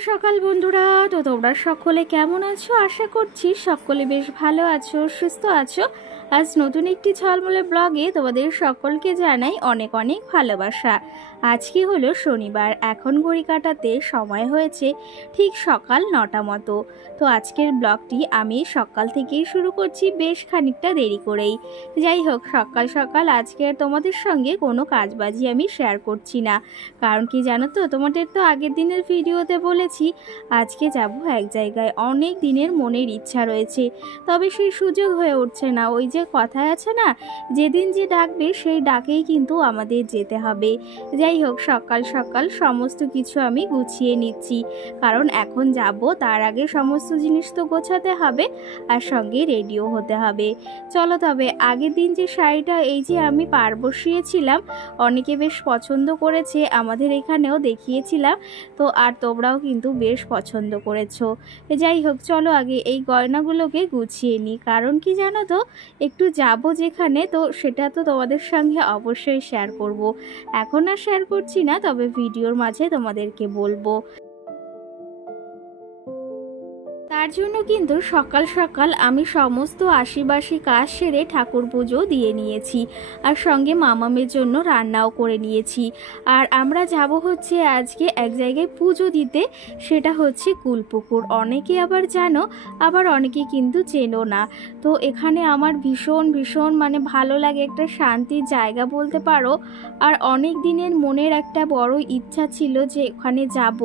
সকাল বন্ধুরা, তো তোমরা সকলে কেমন আছো? আশা করছি সকলে বেশ ভালো আছো, সুস্থ আছো। আজ নতুন একটি ঝলমলে ব্লগে তোমাদের সকলকে জানাই অনেক অনেক ভালোবাসা। আজকে হলো শনিবার, এখন ঘড়ি কাটাতে সময় হয়েছে ঠিক সকাল 9টা মতো। তো আজকের ব্লগটি আমি সকাল থেকেই শুরু করছি, বেশ খানিকটা দেরি করেই। যাই হোক, সকাল সকাল আজকে তোমাদের সঙ্গে কোনো কাজবাজি আমি শেয়ার করছি না, কারণ কি জানো তো, তোমাদের তো আগের দিনের ভিডিওতে বলেছি আজকে যাব এক জায়গায়, অনেক দিনের মনের ইচ্ছা রয়েছে, তবে সেই সুযোগ হয়ে উঠছে না। ওই যে কথায় আছে না, যেদিন যে ডাকবে সেই ডাকেই কিন্তু আমাদের যেতে হবে। যাই হোক, সকাল সকাল সমস্ত কিছু আমি গুছিয়ে নিচ্ছি, কারণ এখন যাব, তার আগে সমস্ত জিনিস তো গোছাতে হবে আর সঙ্গে রেডিও হতে হবে। চলো তবে, আগের দিন যে শাড়িটা এই যে আমি পার বসিয়েছিলাম, অনেকে বেশ পছন্দ করেছে, আমাদের এখানেও দেখিয়েছিলাম তো, আর তোমরাও কিন্তু বেশ পছন্দ করেছো। যাই হোক, চলো আগে এই গয়নাগুলোকে গুছিয়ে নিই, কারণ কি জানো তো, একটু যাব যেখানে, তো সেটা তো তোমাদের সঙ্গে অবশ্যই শেয়ার করব। এখন আর শেয়ার করছি না, তবে ভিডিওর মাঝে তোমাদেরকে বলবো। তার জন্য কিন্তু সকাল সকাল আমি সমস্ত আশিবাসী কাজ সেরে ঠাকুর পুজো দিয়ে নিয়েছি, আর সঙ্গে মামামের জন্য রান্নাও করে নিয়েছি। আর আমরা যাব হচ্ছে আজকে এক জায়গায় পুজো দিতে, সেটা হচ্ছে কুলপুকুর। অনেকে আবার জানো, আবার অনেকে কিন্তু চেনো না। তো এখানে আমার ভীষণ ভীষণ মানে ভালো লাগে, একটা শান্তির জায়গা বলতে পারো। আর অনেক দিনের মনের একটা বড় ইচ্ছা ছিল যে ওখানে যাব,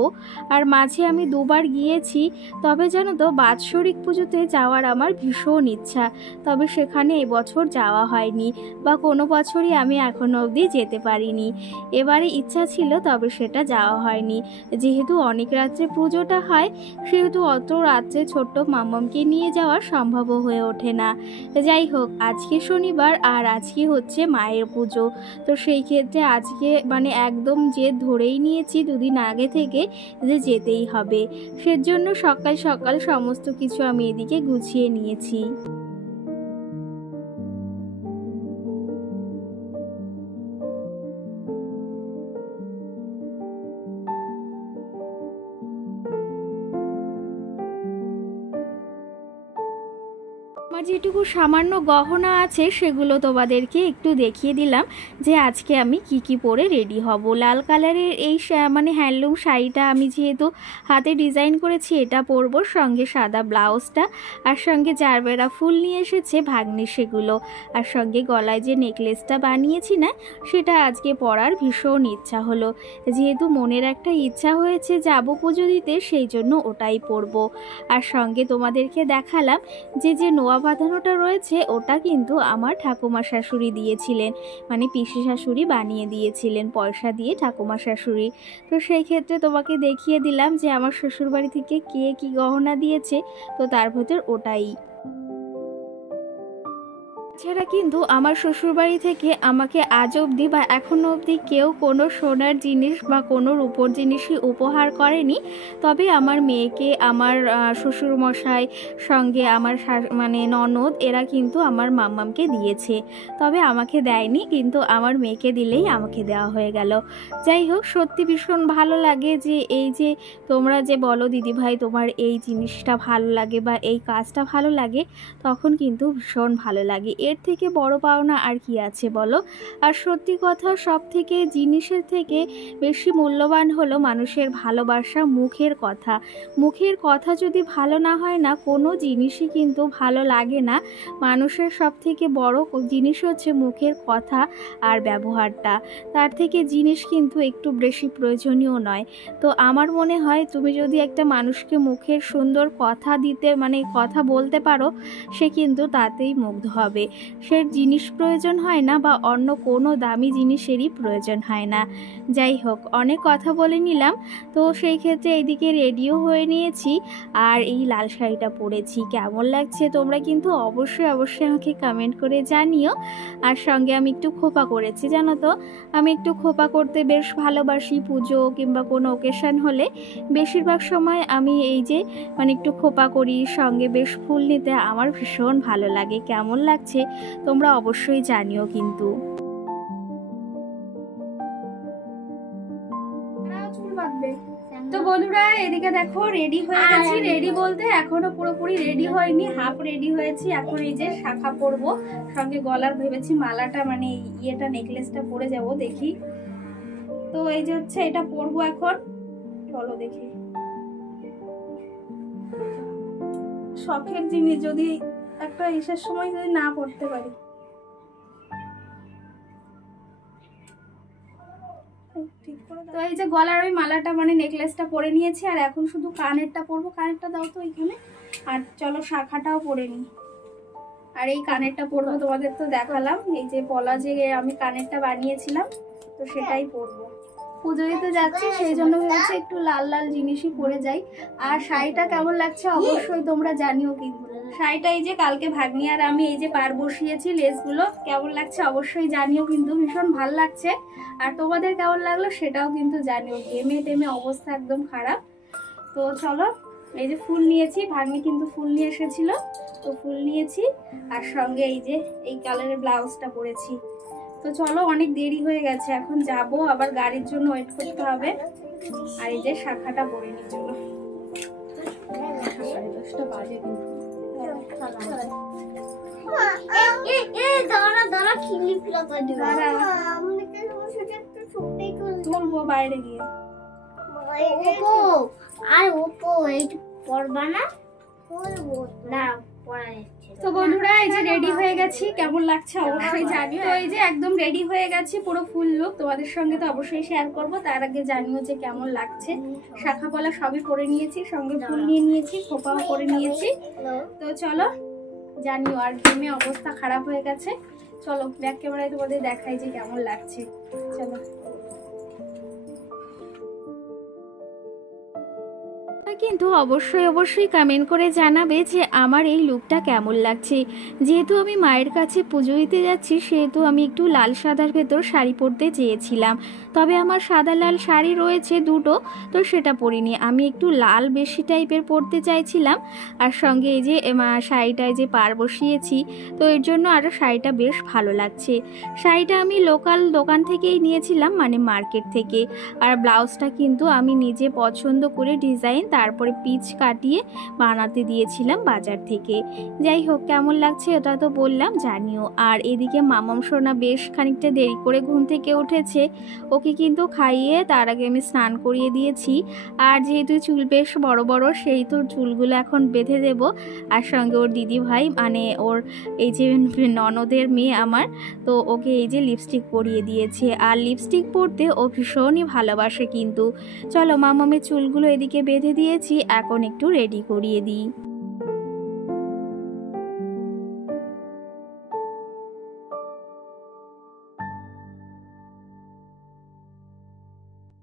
আর মাঝে আমি দুবার গিয়েছি। তবে জানো তো, বাৎসরিক পুজোতে যাওয়ার আমার ভীষণ ইচ্ছা, তবে সেখানে এবছর যাওয়া হয়নি, বা কোনো বছরই আমি এখনো অবধি যেতে পারিনি। এবারে ইচ্ছা ছিল, তবে সেটা যাওয়া হয়নি। যেহেতু অনেক রাত্রে পুজোটা হয়, সেহেতু অত রাত্রে ছোট্ট মাম্মামকে নিয়ে যাওয়া সম্ভব হয়ে ওঠে না। যাই হোক, আজকে শনিবার আর আজকে হচ্ছে মায়ের পুজো, তো সেই ক্ষেত্রে আজকে মানে একদম জেদ ধরেই নিয়েছি দুদিন আগে থেকে যে যেতেই হবে। সেজন্য সকাল সকাল সমস্ত কিছু আমি এদিকে গুছিয়ে নিয়েছি। আমার যেটুকু সামান্য গহনা আছে সেগুলো তোমাদেরকে একটু দেখিয়ে দিলাম, যে আজকে আমি কি কি পরে রেডি হব। লাল কালারের এই মানে হ্যান্ডলুম শাড়িটা আমি যেহেতু হাতে ডিজাইন করেছি, এটা পরব, সঙ্গে সাদা ব্লাউজটা, আর সঙ্গে জারবেরা ফুল নিয়ে এসেছে ভাগ্নি, সেগুলো, আর সঙ্গে গলায় যে নেকলেসটা বানিয়েছি না, সেটা আজকে পরার ভীষণ ইচ্ছা হলো। যেহেতু মনের একটা ইচ্ছা হয়েছে যাব পুজো দিতে, সেই জন্য ওটাই পরব। আর সঙ্গে তোমাদেরকে দেখালাম যে নোয়া বাঁধানোটা রয়েছে, ওটা কিন্তু আমার ঠাকুমা শাশুড়ি দিয়েছিলেন, মানে পিসি শাশুড়ি বানিয়ে দিয়েছিলেন পয়সা দিয়ে, ঠাকুমা শাশুড়ি। তো সেই ক্ষেত্রে তোমাকে দেখিয়ে দিলাম যে আমার শ্বশুরবাড়ি থেকে কে কি গহনা দিয়েছে, তো তার ভেতর ওটাই। এছাড়া কিন্তু আমার শ্বশুরবাড়ি থেকে আমাকে আজ অবধি বা এখনো অবধি কেউ কোনো সোনার জিনিস বা কোনো রূপোর জিনিসই উপহার করেনি। তবে আমার মেয়েকে আমার শ্বশুরমশাই, সঙ্গে আমার মানে ননদ, এরা কিন্তু আমার মাম্মামকে দিয়েছে, তবে আমাকে দেয়নি, কিন্তু আমার মেয়েকে দিলেই আমাকে দেওয়া হয়ে গেল। যাই হোক, সত্যি ভীষণ ভালো লাগে যে এই যে তোমরা যে বলো দিদিভাই তোমার এই জিনিসটা ভালো লাগে বা এই কাজটা ভালো লাগে, তখন কিন্তু ভীষণ ভালো লাগে। এর থেকে বড় পাওনা আর কি আছে বলো? আর সত্যি কথা, সব থেকে জিনিসের থেকে বেশি মূল্যবান হলো মানুষের ভালোবাসা, মুখের কথা। মুখের কথা যদি ভালো না হয় না, কোনো জিনিসই কিন্তু ভালো লাগে না। মানুষের সব থেকে বড় জিনিস হচ্ছে মুখের কথা আর ব্যবহারটা, তার থেকে জিনিস কিন্তু একটু বেশি প্রয়োজনীয় নয়। তো আমার মনে হয়, তুমি যদি একটা মানুষকে মুখের সুন্দর কথা দিতে মানে কথা বলতে পারো, সে কিন্তু তাতেই মুগ্ধ হবে। সে জিনিস প্রয়োজন হয় না, বা অন্য কোনো দামি জিনিসেরই প্রয়োজন হয় না। যাই হোক, অনেক কথা বলে নিলাম। তো সেই ক্ষেত্রে এইদিকে রেডিও হয়ে নিয়েছি, আর এই লাল শাড়িটা পরেছি। কেমন লাগছে তোমরা কিন্তু অবশ্যই অবশ্যই আমাকে কমেন্ট করে জানিও। আর সঙ্গে আমি একটু খোপা করেছি, জানো তো, আমি একটু খোপা করতে বেশ ভালোবাসি। পুজো কিংবা কোনো ওকেশন হলে বেশিরভাগ সময় আমি এই যে মানে একটু খোপা করি, সঙ্গে বেশ ফুল নিতে আমার ভীষণ ভালো লাগে। কেমন লাগছে তোমরা অবশ্যই জানিও কিন্তু। চুল বাঁধবে। তো বন্ধুরা এদিকে দেখো রেডি হয়ে গেছি। রেডি বলতে এখনো পুরোপুরি রেডি হয়নি, হাফ রেডি হয়েছি। এখন এই যে শাখা পরবো, সঙ্গে গলার ভেবেছি মালাটা মানে ইয়েটা নেকলেসটা পরে যাব, দেখি। তো এই যে হচ্ছে এটা পরবো এখন, চলো দেখি। শখের জিনিস যদি একটা ইসের সময় যদি না পড়তে পারি। তো এই যে গলার ওই মালাটা মানে নেকলেসটা পরে নিয়েছি, আর এখন শুধু কানেরটা পরবো। কানেরটা দাও তো এখানে, আর চলো শাখাটাও পরে নিই। আর এই কানেরটা পরবো, তোমাদের তো দেখালাম এই যে পলা যে আমি কানেরটা বানিয়েছিলাম, তো সেটাই পরবো। পুজো দিতে যাচ্ছি সেই জন্য ভেবেছি একটু লাল লাল জিনিসই পরে যাই। আর শাড়িটা কেমন লাগছে অবশ্যই তোমরা জানিও কিন্তু। শাড়িটা এই যে কালকে ভাগ্নি আর আমি এই যে পার বসিয়েছি, লেসগুলো কেমন লাগছে অবশ্যই জানিও কিন্তু। ভীষণ ভালো লাগছে। আর তোমাদের কেমন লাগলো সেটাও কিন্তু জানিও। ঘেমে টেমে অবস্থা একদম খারাপ। তো চলো, এই যে ফুল নিয়েছি, ভাগ্নি কিন্তু ফুল নিয়ে এসেছিল, তো ফুল নিয়েছি। আর সঙ্গে এই যে এই কালারের ব্লাউজটা পরেছি। তো চলো, অনেক দেরি হয়ে গেছে, এখন যাব, আবার গাড়ির জন্য ওয়েট করতে হবে। আর এই যে শাখাটা পরে নি, চলো। 10:30 বাজে কিন্তু। তুলবো বাইরে গিয়ে। তো বন্ধুরা এই যে রেডি হয়ে গেছি, কেমন লাগছে অবশ্যই জানিও। তো এই যে একদম রেডি হয়ে গেছি, পুরো ফুল লুক তোমাদের সঙ্গে তো অবশ্যই শেয়ার করব। তার আগে জানিও যে কেমন লাগছে। শাখা পলা সবই পরে নিয়েছি, সঙ্গে ফুল নিয়ে নিয়েছি, খোপাও পরে নিয়েছি। তো চলো জানিও। আর ঘেমে অবস্থা খারাপ হয়ে গেছে। চলো ব্যাক ক্যামেরায় তোমাদের দেখাই যে কেমন লাগছে। চলো। কিন্তু অবশ্যই কমেন্ট করে জানাবে যে আমার এই লুকটা কেমন লাগছে। যেহেতু আমি মায়ের কাছে পুজো দিতে যাচ্ছি, সেহেতু আমি একটু লাল সাদার ভেতর শাড়ি পরতে চেয়েছিলাম। তবে আমার সাদা লাল শাড়ি রয়েছে দুটো, তো সেটা পরিনি। আমি একটু লাল বেশি টাইপের পরতে চাইছিলাম। আর সঙ্গে এই যে শাড়িটায় যে পার বসিয়েছি, তো এর জন্য আরও শাড়িটা বেশ ভালো লাগছে। শাড়িটা আমি লোকাল দোকান থেকেই নিয়েছিলাম, মানে মার্কেট থেকে। আর ব্লাউজটা কিন্তু আমি নিজে পছন্দ করে ডিজাইন তারপরে পিচ কাটিয়ে বানাতে দিয়েছিলাম বাজার থেকে। যাই হোক, কেমন লাগছে ওটা তো বললাম, জানিও। আর এদিকে মামাম সোনা বেশ খানিকটা দেরি করে ঘুম থেকে উঠেছে। ওকে কিন্তু খাইয়ে তার আগে আমি স্নান করিয়ে দিয়েছি। আর যেহেতু চুল বেশ বড় বড়, সেই তো চুলগুলো এখন বেঁধে দেব। আর সঙ্গে ওর দিদি ভাই মানে ওর এই যে ননদের মেয়ে আমার, তো ওকে এই যে লিপস্টিক পরিয়ে দিয়েছে। আর লিপস্টিক পরতে ও ভীষণই ভালোবাসে কিন্তু। চলো মামামের চুলগুলো এদিকে বেঁধে দিয়েছি, এখন একটু রেডি করিয়ে দিই।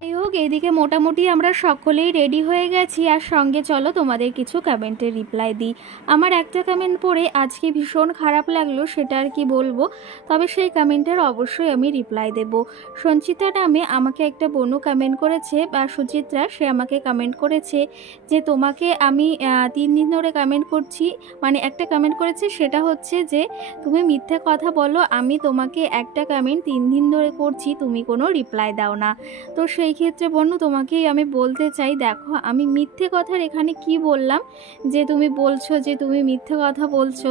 যাই হোক, এদিকে মোটামুটি আমরা সকলেই রেডি হয়ে গেছি। আর সঙ্গে চলো তোমাদের কিছু কমেন্টের রিপ্লাই দিই। আমার একটা কমেন্ট পড়ে আজকে ভীষণ খারাপ লাগলো, সেটা আর কি বলবো, তবে সেই কমেন্টের অবশ্যই আমি রিপ্লাই দেব। সঞ্চিতা নামে আমাকে একটা বোনু কমেন্ট করেছে, বা সুচিত্রা, সে আমাকে কমেন্ট করেছে যে তোমাকে আমি 3 দিন ধরে কমেন্ট করছি, মানে একটা কমেন্ট করেছে, সেটা হচ্ছে যে তুমি মিথ্যে কথা বলো, আমি তোমাকে একটা কমেন্ট 3 দিন ধরে করছি, তুমি কোনো রিপ্লাই দাও না। তো সেই ক্ষেত্রে বোনু তোমাকেই আমি বলতে চাই, দেখো আমি মিথ্যে কথার এখানে কি বললাম যে তুমি বলছো যে তুমি মিথ্যে কথা বলছো।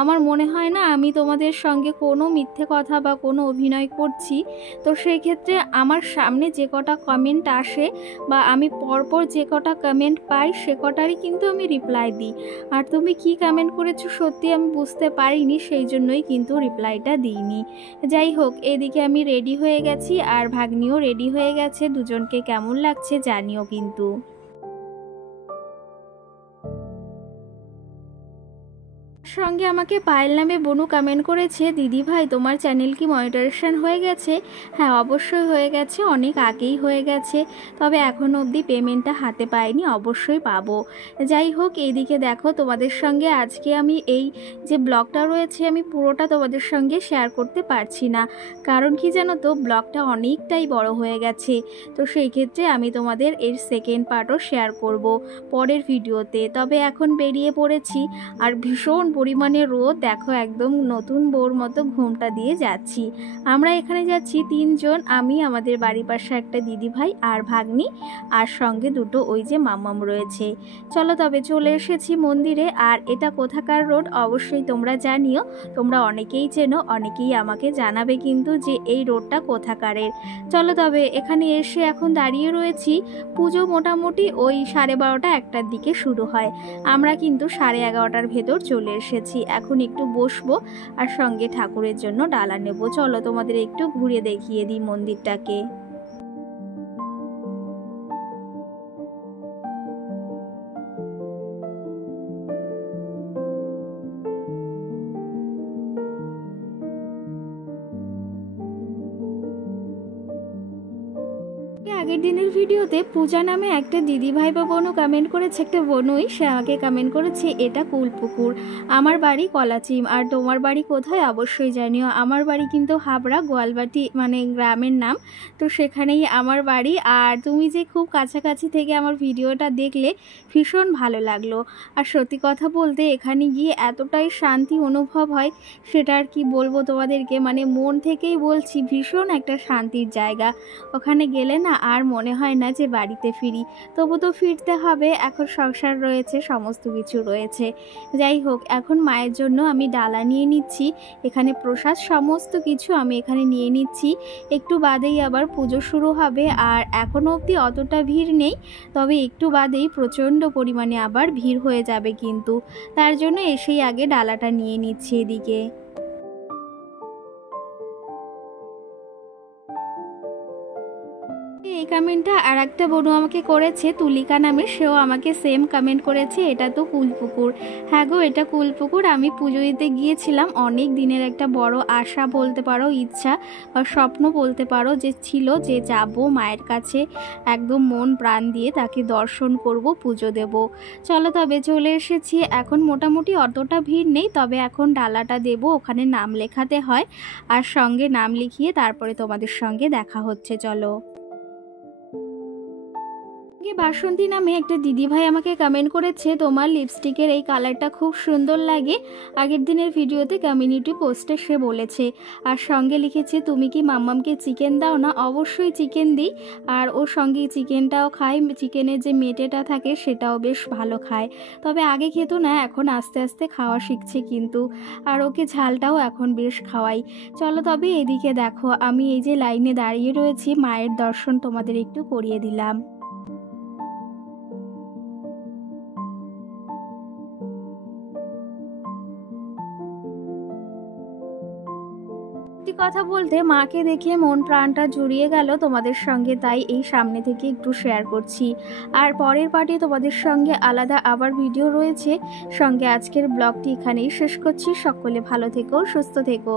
আমার মনে হয় না আমি তোমাদের সঙ্গে কোনো মিথ্যে কথা বা কোনো অভিনয় করছি। তো সেই ক্ষেত্রে আমার সামনে যে কটা কমেন্ট আসে বা আমি পরপর যে কটা কমেন্ট পাই, সে কটারই কিন্তু আমি রিপ্লাই দিই। আর তুমি কি কমেন্ট করেছো সত্যি আমি বুঝতে পারিনি, সেই জন্যই কিন্তু রিপ্লাইটা দিইনি। যাই হোক, এদিকে আমি রেডি হয়ে গেছি, আর ভাগ্নিও রেডি হয়ে গেছে। দুজনকে কেমন লাগছে জানিও কিন্তু। সঙ্গে আমাকে পায়েল নামে বোনু কমেন্ট করেছে, দিদি ভাই তোমার চ্যানেল কি মনিটাইজেশন হয়ে গেছে? হ্যাঁ অবশ্যই হয়ে গেছে, অনেক আগেই হয়ে গেছে, তবে এখনও অবধি পেমেন্টটা হাতে পাইনি, অবশ্যই পাবো। যাই হোক, এইদিকে দেখো তোমাদের সঙ্গে আজকে আমি এই যে ব্লগটা রয়েছে আমি পুরোটা তোমাদের সঙ্গে শেয়ার করতে পারছি না, কারণ কি জানো তো, ব্লগটা অনেকটাই বড় হয়ে গেছে। তো সেই ক্ষেত্রে আমি তোমাদের এর সেকেন্ড পার্টও শেয়ার করব পরের ভিডিওতে। তবে এখন বেরিয়ে পড়েছি, আর ভীষণ পরিমাণে রোদ, দেখো একদম নতুন বউর মতো ঘুমটা দিয়ে যাচ্ছি। আমরা এখানে যাচ্ছি 3 জন, আমি, আমাদের বাড়ির পাশে একটা দিদিভাই আর ভাগ্নি, আর সঙ্গে দুটো ওই যে মাম্মাম রয়েছে। চলো তবে চলে এসেছি মন্দিরে। আর এটা কোথাকার রোড অবশ্যই তোমরা জানিও, তোমরা অনেকেই চেনো, অনেকেই আমাকে জানাবে কিন্তু যে এই রোডটা কোথাকারের। চলো তবে এখানে এসে এখন দাঁড়িয়ে রয়েছি। পুজো মোটামুটি ওই 12:30 1টার দিকে শুরু হয়, আমরা কিন্তু 11:30টার ভেতর চলে এসেছি। এখন একটু বসবো আর সঙ্গে ঠাকুরের জন্য ডালা নেব। চলো তোমাদের একটু ঘুরে দেখিয়ে দিই মন্দিরটাকে। আগের দিনের ভিডিওতে পূজা নামে একটা দিদিভাই বা বোনও কমেন্ট করেছে, একটা বোনই, সে আমাকে কমেন্ট করেছে এটা কুলপুকুর, আমার বাড়ি কলাচিম, আর তোমার বাড়ি কোথায় অবশ্যই জানিও। আমার বাড়ি কিন্তু হাবড়া, গোয়ালবাটি মানে গ্রামের নাম, তো সেখানেই আমার বাড়ি। আর তুমি যে খুব কাছাকাছি থেকে আমার ভিডিওটা দেখলে ভীষণ ভালো লাগলো। আর সত্যি কথা বলতে এখানে গিয়ে এতটাই শান্তি অনুভব হয়, সেটা আর কি বলবো তোমাদেরকে, মানে মন থেকেই বলছি, ভীষণ একটা শান্তির জায়গা। ওখানে গেলে না আর মনে হয় না যে বাড়িতে ফিরি, তবু তো ফিরতে হবে, এখন সংসার রয়েছে, সমস্ত কিছু রয়েছে। যাই হোক, এখন মায়ের জন্য আমি ডালা নিয়ে নিচ্ছি, এখানে প্রসাদ সমস্ত কিছু আমি এখানে নিয়ে নিচ্ছি। একটু বাদেই আবার পুজো শুরু হবে, আর এখনও অবধি অতটা ভিড় নেই, তবে একটু বাদেই প্রচণ্ড পরিমাণে আবার ভিড় হয়ে যাবে কিন্তু, তার জন্য এসেই আগে ডালাটা নিয়ে নিচ্ছি এদিকে। এই কমেন্টটা আর একটা বোনও আমাকে করেছে, তুলিকা নামে, সেও আমাকে সেম কমেন্ট করেছে, এটা তো কুলপুকুর। হ্যাঁ গো, এটা কুলপুকুর। আমি পুজো দিতে গিয়েছিলাম, অনেক দিনের একটা বড় আশা বলতে পারো, ইচ্ছা বা স্বপ্ন বলতে পারো, যে ছিল যে যাব মায়ের কাছে, একদম মন প্রাণ দিয়ে তাকে দর্শন করব, পুজো দেব। চলো তবে চলে এসেছি। এখন মোটামুটি অতটা ভিড় নেই, তবে এখন ডালাটা দেব, ওখানে নাম লেখাতে হয়, আর সঙ্গে নাম লিখিয়ে তারপরে তোমাদের সঙ্গে দেখা হচ্ছে। চলো। বাসন্তী নামে একটা দিদিভাই আমাকে কমেন্ট করেছে, তোমার লিপস্টিকের এই কালারটা খুব সুন্দর লাগে, আগের দিনের ভিডিওতে কমিউনিটি পোস্টে সে বলেছে। আর সঙ্গে লিখেছে, তুমি কি মাম্মামকে চিকেন দাও না? অবশ্যই চিকেন দিই, আর ওর সঙ্গে চিকেনটাও খাই, চিকেনের যে মেটেটা থাকে সেটাও বেশ ভালো খায়, তবে আগে খেত না, এখন আস্তে আস্তে খাওয়া শিখছে কিন্তু, আর ওকে ঝালটাও এখন বেশ খাওয়াই। চলো তবে এদিকে দেখো, আমি এই যে লাইনে দাঁড়িয়ে রয়েছি, মায়ের দর্শন তোমাদের একটু করিয়ে দিলাম। কথা বলতে মাকে দেখে মন প্রাণটা জুড়িয়ে গেল তোমাদের সঙ্গে, তাই এই সামনে থেকে একটু শেয়ার করছি। আর পরের পার্টে তোমাদের সঙ্গে আলাদা আবার ভিডিও রয়েছে, সঙ্গে আজকের ব্লগটি এখানেই শেষ করছি। সকলে ভালো থেকো, সুস্থ থেকো।